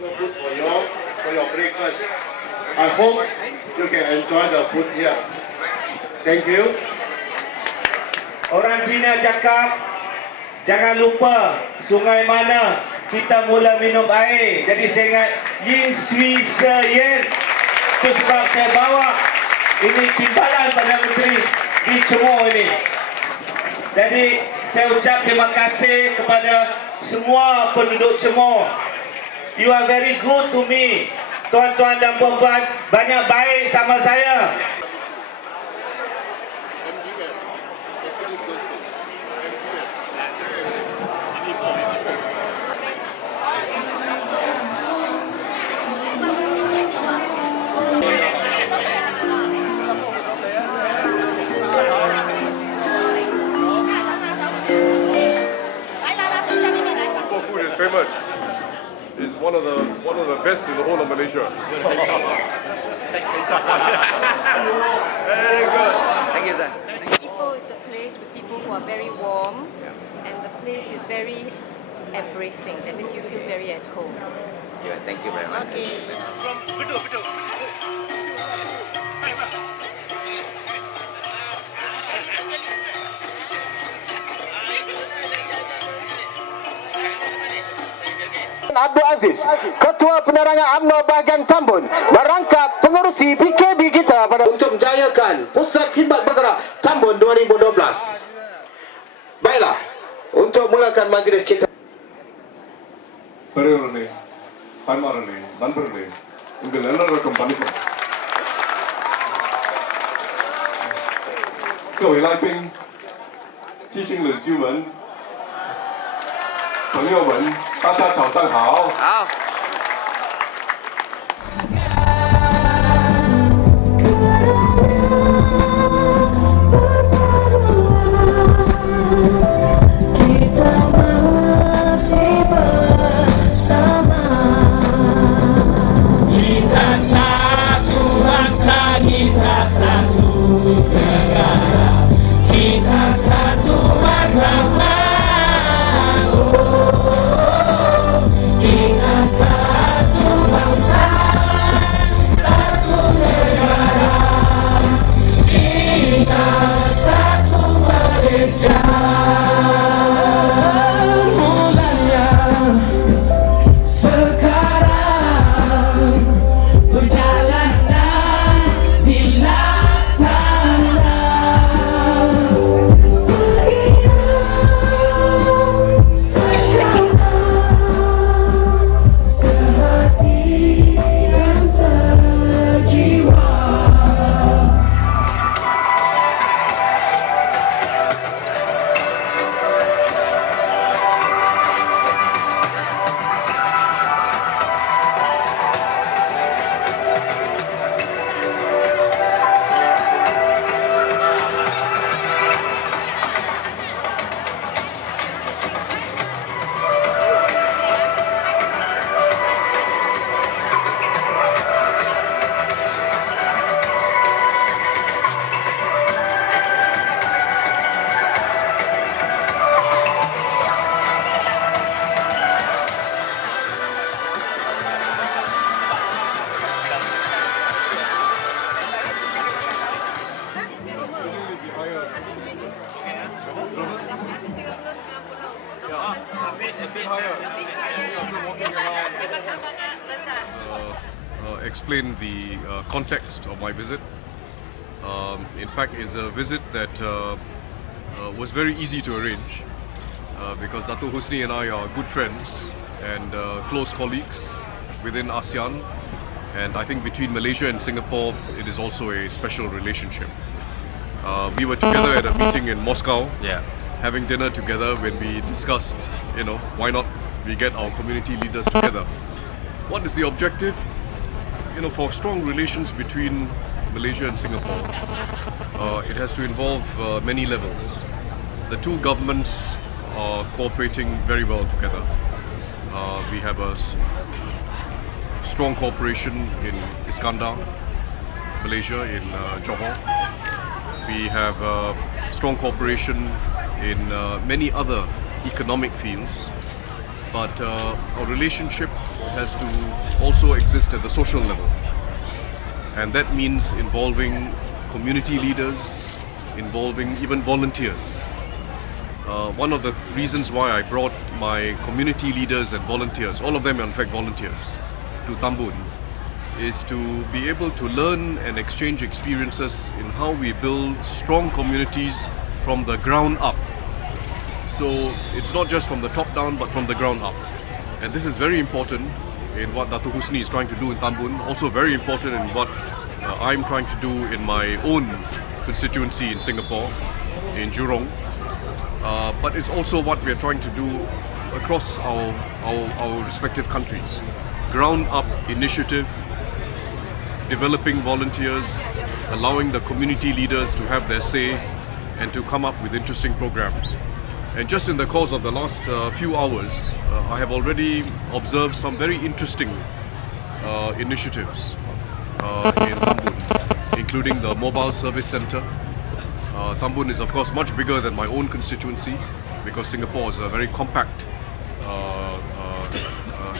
local food for your breakfast. I hope you can enjoy the food here. Thank you. Orang Cina cakap, jangan lupa sungai mana kita mula minum air. Jadi saya ingat Yin Sui Se Yen. Itu sebab saya bawa ini timbalan pada Menteri di Cemor ini. Jadi saya ucap terima kasih kepada semua penduduk Cemor. You are very good to me. Tuan-tuan dan puan-puan banyak baik sama saya. Famous. It's one of the best in the whole of Malaysia. Very good. Thank you, sir. Ipoh is a place with people who are very warm, and the place is very embracing. That means you feel very at home. Yeah, thank you very much. Okay. Abdul Aziz, Ketua Penerangan UMNO Bahagian Tambun, merangkap pengerusi PKB kita pada untuk menjayakan Pusat Khidmat Bergerak Tambun 2012. Baiklah, untuk mulakan majlis kita. பெரியவர்களே, தாய்மார்களே, நண்பர்களே, உங்கள் எல்லாருக்கும் வணக்கம். 各位来宾、基金领袖们、朋友们，大家早上好。好。Explain the context of my visit. In fact, it's a visit that was very easy to arrange because Dato' Husni and I are good friends and close colleagues within ASEAN, and I think between Malaysia and Singapore it is also a special relationship. We were together at a meeting in Moscow, having dinner together when we discussed, why not we get our community leaders together. What is the objective? For strong relations between Malaysia and Singapore, it has to involve many levels. The two governments are cooperating very well together. We have a strong cooperation in Iskandar, Malaysia, in Johor. We have strong cooperation in many other economic fields. but our relationship has to also exist at the social level. And that means involving community leaders, involving even volunteers. One of the reasons why I brought my community leaders and volunteers, all of them are in fact volunteers, to Tambun, is to be able to learn and exchange experiences in how we build strong communities from the ground up. So it's not just from the top down, but from the ground up. And this is very important in what Dato' Husni is trying to do in Tambun, also very important in what I'm trying to do in my own constituency in Singapore, in Jurong. But it's also what we're trying to do across our respective countries. Ground up initiative, developing volunteers, allowing the community leaders to have their say and to come up with interesting programs. And just in the course of the last few hours, I have already observed some very interesting initiatives in Tambun, including the mobile service center. Tambun is of course much bigger than my own constituency because Singapore is a very compact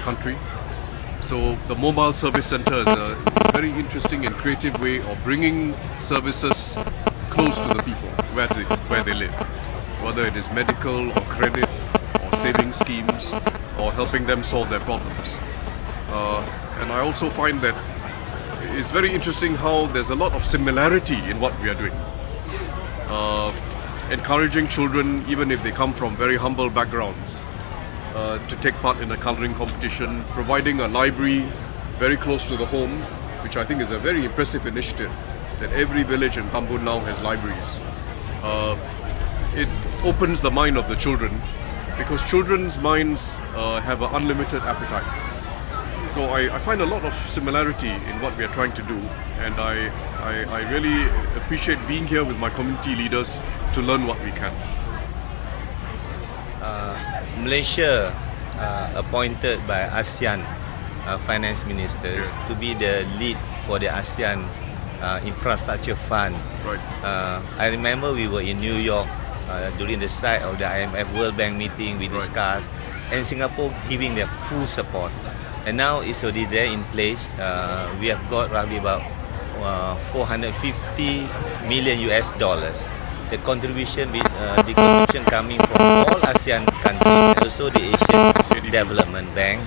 country. So the mobile service center is a very interesting and creative way of bringing services close to the people where they live, whether it is medical or credit or saving schemes or helping them solve their problems. And I also find that it's very interesting how there's a lot of similarity in what we are doing. Encouraging children, even if they come from very humble backgrounds, to take part in a colouring competition, providing a library very close to the home, which I think is a very impressive initiative, that every village in Tambun now has libraries. It opens the mind of the children because children's minds have an unlimited appetite. So I find a lot of similarity in what we are trying to do, and I really appreciate being here with my community leaders to learn what we can. Malaysia appointed by ASEAN finance ministers to be the lead for the ASEAN infrastructure fund. Right. I remember we were in New York during the site of the IMF World Bank meeting. We discussed, and Singapore giving their full support. And now it's already there in place. We have got roughly about 450 million US dollars. The contribution coming from all ASEAN countries, also the Asian Development Bank,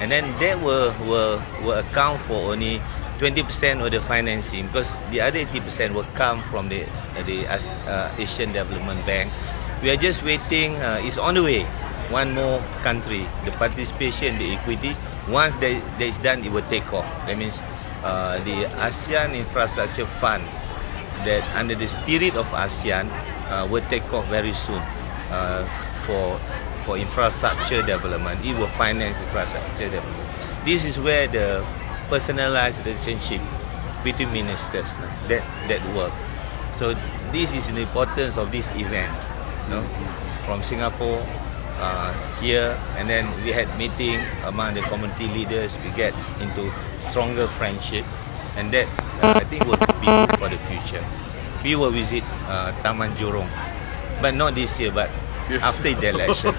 and then that will account for only 20% of the financing, because the other 80% will come from the Asian Development Bank. We are just waiting. It's on the way. One more country, the participation, the equity. Once that is done, it will take off. That means the ASEAN Infrastructure Fund, that under the spirit of ASEAN, will take off very soon for infrastructure development. It will finance infrastructure development. This is where the personalized relationship between ministers that work. So this is the importance of this event, from Singapore here, and then we had meeting among the community leaders. We get into stronger friendship, and that I think will be good for the future. We will visit Taman Jurong, but not this year, but after the election.